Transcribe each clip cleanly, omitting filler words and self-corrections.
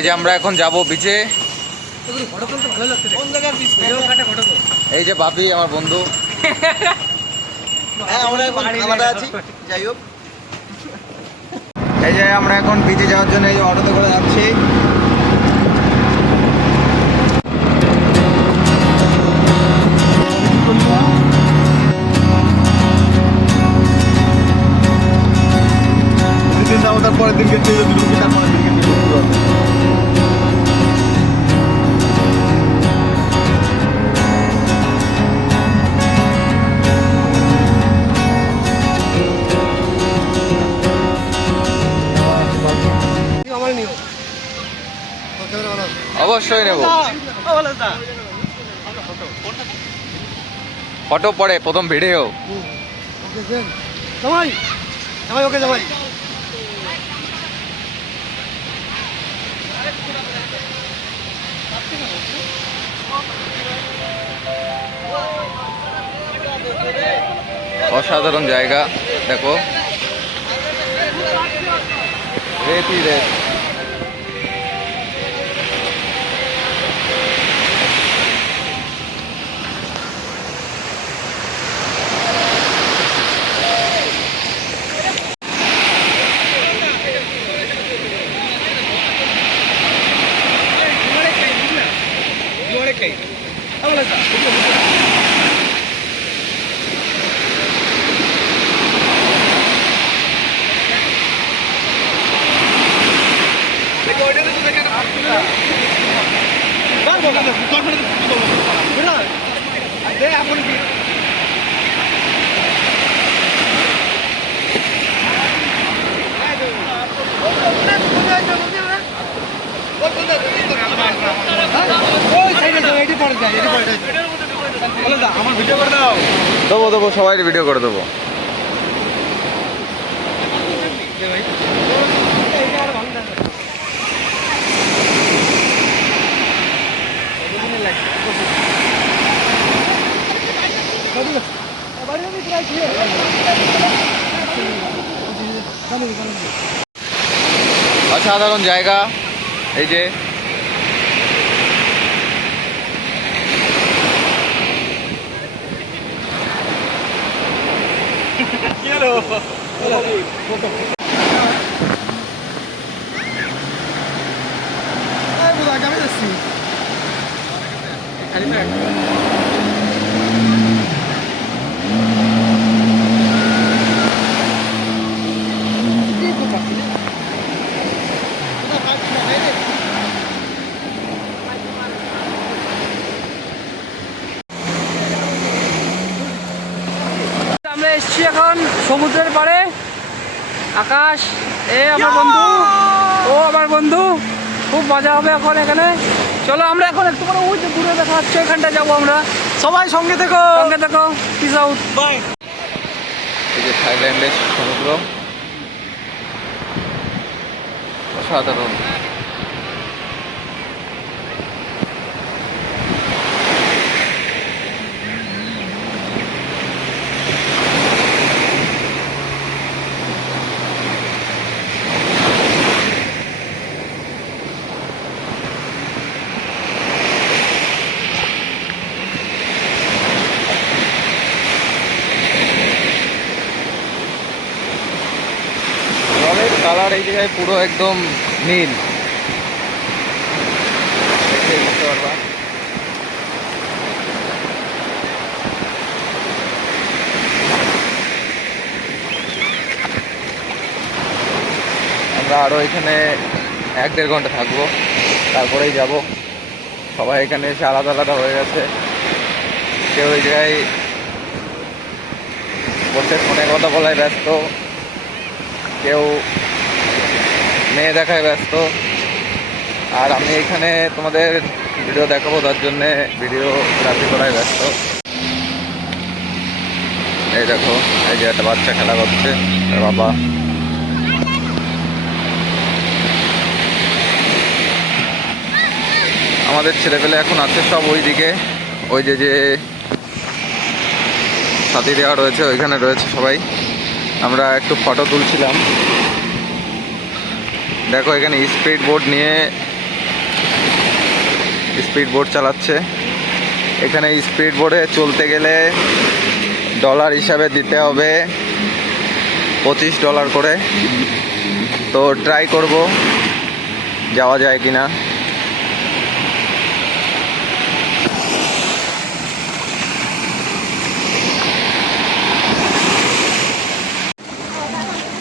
এই যে আমরা এখন যাব বিচে। এই যে বাপি আমার বন্ধু। যাই হোক, এই যে আমরা এখন বিচে যাওয়ার জন্য এই যে অটোতে করে যাচ্ছি। পরের দিনকে পরের দিনকে অবশ্যই নেব। ফটো পরে প্রথম ভিডিও। অসাধারণ জায়গা দেখো, রেতই রেত। দেবো দেবো, সবাই ভিডিও করে দেবো। অসাধারণ জায়গা। এই যে আমরা এসেছি এখন সমুদ্রের পাড়ে। আকাশ, এ আমার বন্ধু, ও আমার বন্ধু, খুব মজা হবে এখন এখানে। চলো আমরা এখন একটু করে ওই যে দূরে দেখা যাচ্ছে ওইখানটা যাবো আমরা। সবাই সঙ্গে থেকো, সঙ্গে থেকো। Peace out, bye. এই যে থাইল্যান্ডের সমুদ্র, অসাধারণ। কালার এই জায়গায় পুরো একদম নীল, দেখে বুঝতে পারবা। আমরা আরো এখানে 1-1.5 ঘন্টা থাকবো, তারপরেই যাব। সবাই এখানে এসে আলাদা আলাদা হয়ে গেছে। কেউ এই জায়গায় বসে ফোনে কথা বলায় ব্যস্ত, কেউ মেয়ে দেখায় ব্যস্ত, আর আমি এখানে তোমাদের ভিডিও দেখাবো, তার জন্যে ভিডিওগ্রাফি করায় ব্যস্ত। এই দেখো, এই যে একটা বাচ্চা খেলা করছে, তার বাবা। আমাদের ছেলেপেলে এখন আছে সব ওইদিকে, ওই যে যে সাথী দেওয়া রয়েছে ওইখানে রয়েছে সবাই। আমরা একটু ফটো তুলছিলাম। দেখো এখানে স্পিড বোট নিয়ে স্পিড বোট চালাচ্ছে। এখানে স্পিড বোটে চলতে গেলে ডলার হিসাবে দিতে হবে $25 করে। তো ট্রাই করব যাওয়া যায় কিনা।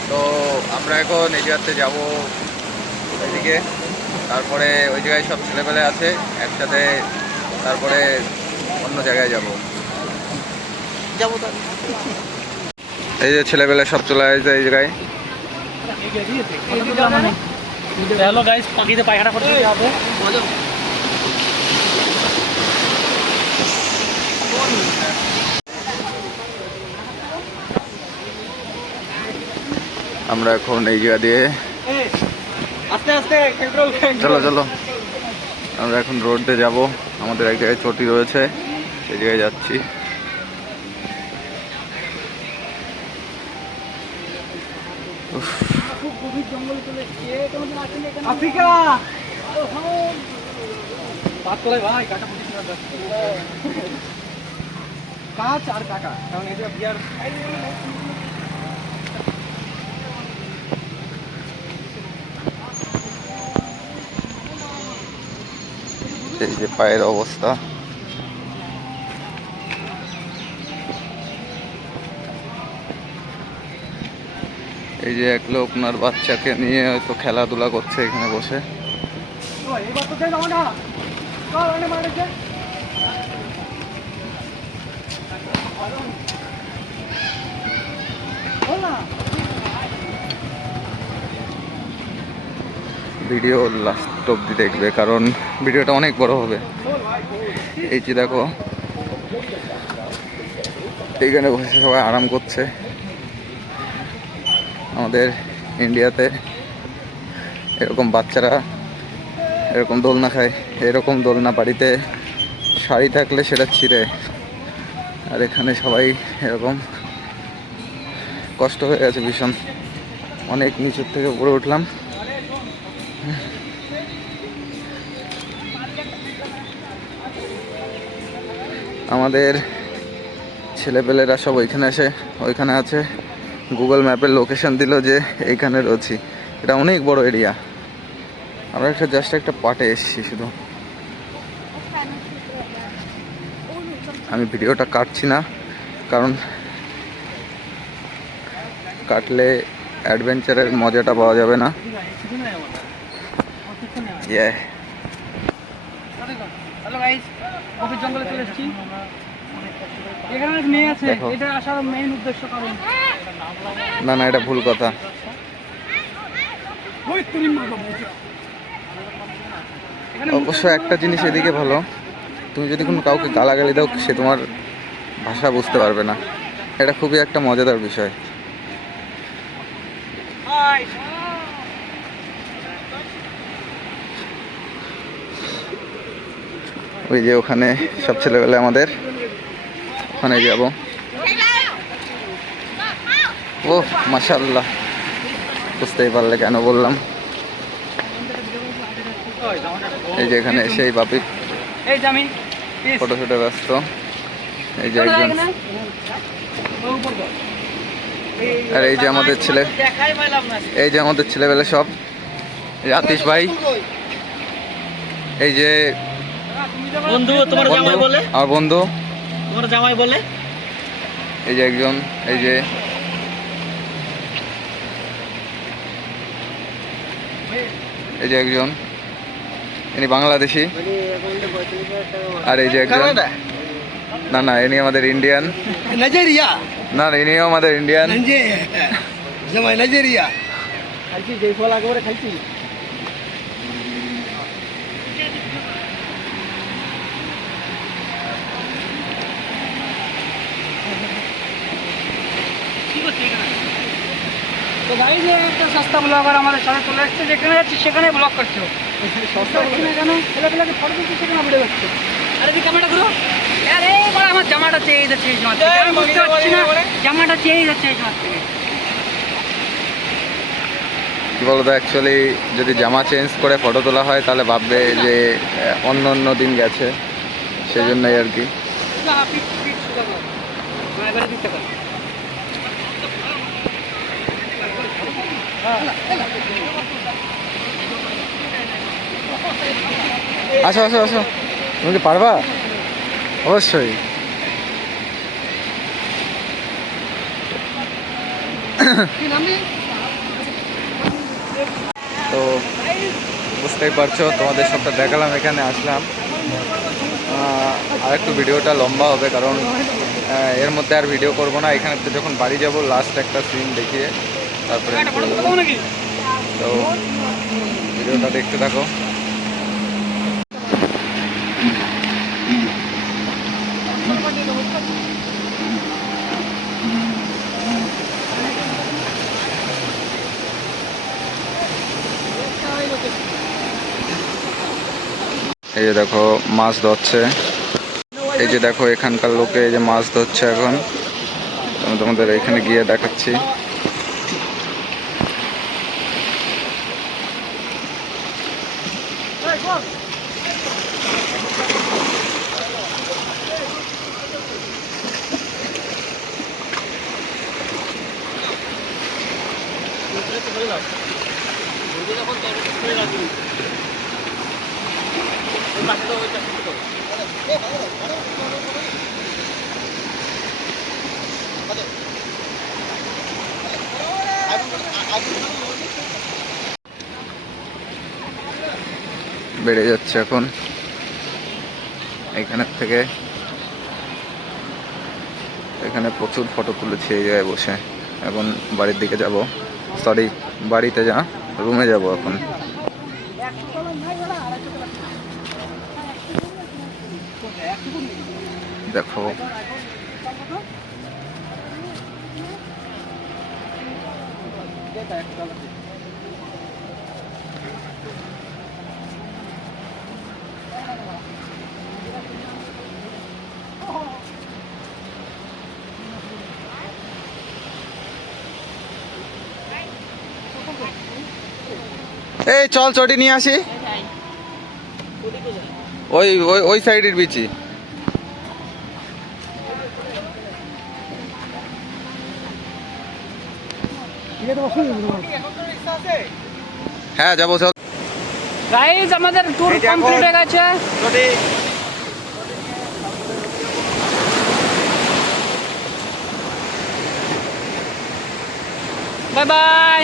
তো আমরা এখন এই জায়গাতে যাবো ওইদিকে, তারপরে ওই জায়গায় সব ছেলেপেলে আছে একসাথে, তারপরে অন্য জায়গায় যাব। এই যে ছেলেপেলে সব চলে আসছে এই জায়গায়। হ্যালো গাইস, পাখিতে পায়খানা করতে যাবো। আমরা এখন এই জায়গা দিয়ে আস্তে আস্তে কন্ট্রোল। চলো আমরা এখন রোড দিয়ে যাবো। আমাদের এক জায়গায় চটি রয়েছে, সেই জায়গায় যাচ্ছি। আফ্রিকা পাতলায় ভাই কাটা কাঁচ আর কাটা, কারণ এটা বিয়ার এই যে পায়ের অবস্থা। এই যে এক লোক ওনার বাচ্চাকে নিয়ে হয়তো খেলাধুলা করছে এখানে বসে। ভিডিও লাস্ট অব্দি দেখবে, কারণ ভিডিওটা অনেক বড় হবে। এই যে দেখো এইখানে বসে সবাই আরাম করছে। আমাদের ইন্ডিয়াতে এরকম বাচ্চারা এরকম দোলনা খায়, এরকম দোলনা বাড়িতে শাড়ি থাকলে সেটা ছিঁড়ে, আর এখানে সবাই এরকম কষ্ট হয়ে গেছে ভীষণ। অনেক নিচের থেকে উপরে উঠলাম। আমাদের ছেলেপেলেরা সব ওইখানে আছে। গুগল ম্যাপের লোকেশন দিল যে এইখানে রয়েছি। এটা অনেক বড় এরিয়া। আমরা জাস্ট একটা পার্টে এসেছি শুধু। আমি ভিডিওটা কাটছি না, কারণ কাটলে অ্যাডভেঞ্চারের মজাটা পাওয়া যাবে না। হ্যালো গাইস, গভীর জঙ্গলে চলে এসেছি। এখানে অনেক মেয়ে আছে, এটা আসার মেইন উদ্দেশ্য। কারণ না এটা ভুল কথা। অবশ্য একটা জিনিস এদিকে ভালো, তুমি যদি কোনো কাউকে গালাগালি দাও সে তোমার ভাষা বুঝতে পারবে না। এটা খুবই একটা মজাদার বিষয়। ওই যে ওখানে সব ছেলেবেলা আমাদের ওখানে যাব। ও মাশাআল্লাহ, বুঝতেই পারলে কেন বললাম। এই যে এখানে সেই বাপি ফটো শুটে ব্যস্ত। এই যে একজন, আর এই যে আমাদের ছেলেবেলা সব। আতিশ ভাই, এই যে বন্ধু, তোমার জামাই বলে, আমার বন্ধু, তোমার জামাই বলে। এই যে একজন, এই যে একজন, ইনি বাংলাদেশি। আর এই যে একজন, না ইনি আমাদের ইন্ডিয়ান। নাইজেরিয়া, না ইনিও আমাদের ইন্ডিয়ান। জামাই নাইজেরিয়া। খাইছি যে ফল আগরে খাইছি। তো ভাই যে একটা সস্তা ব্লগার আমাদের সাথে চলে এসছে, যেখানে যাচ্ছে সেখানে ব্লগ করছো। সস্তা হচ্ছে না কেন? ছেলেপেলাকে ফটো দিচ্ছে, সেখানে ভিডিও করছো। আরে তুই ক্যামেরাটা ঘুরো। আরে বড়, আমার জামাটা চেয়ে যাচ্ছে এই জামা থেকে। আমি বুঝতে পারছি না, জামাটা চেয়ে যাচ্ছে এই জামা থেকে। কী বলতো, অ্যাকচুয়ালি যদি জামা চেঞ্জ করে ফটো তোলা হয় তাহলে ভাববে যে অন্য অন্য দিন গেছে, সেই জন্যই আর কি। আসো আসো আসো, তুমি কি পারবা? অবশ্যই। তো বুঝতেই পারছো, তোমাদের সবটা দেখালাম, এখানে আসলাম। আর একটু ভিডিওটা লম্বা হবে, কারণ এর মধ্যে আর ভিডিও করব না। এখানে তো যখন বাড়ি যাব লাস্ট একটা সিন দেখিয়ে তারপরে তো ভিডিওটা দেখতে থাকো। এই যে দেখো মাছ ধরছে, এই যে দেখো এখানকার লোকে এই যে মাছ ধরছে এখন। আমি তোমাদের এখানে গিয়ে দেখাচ্ছি। বেড়ে যাচ্ছে এখন এখানের থেকে। এখানে প্রচুর ফটো তুলেছি এই জায়গায় বসে। এখন বাড়ির দিকে যাব, সরি বাড়িতে যা, রুমে যাব এখন। দেখো এই চল চটি নিয়ে আসি, ওই ওই ওই সাইডের বিচি। হ্যাঁ যাবো, চল। গাইজ আমাদের ট্যুর কমপ্লিট হয়ে গেছে। Bye bye.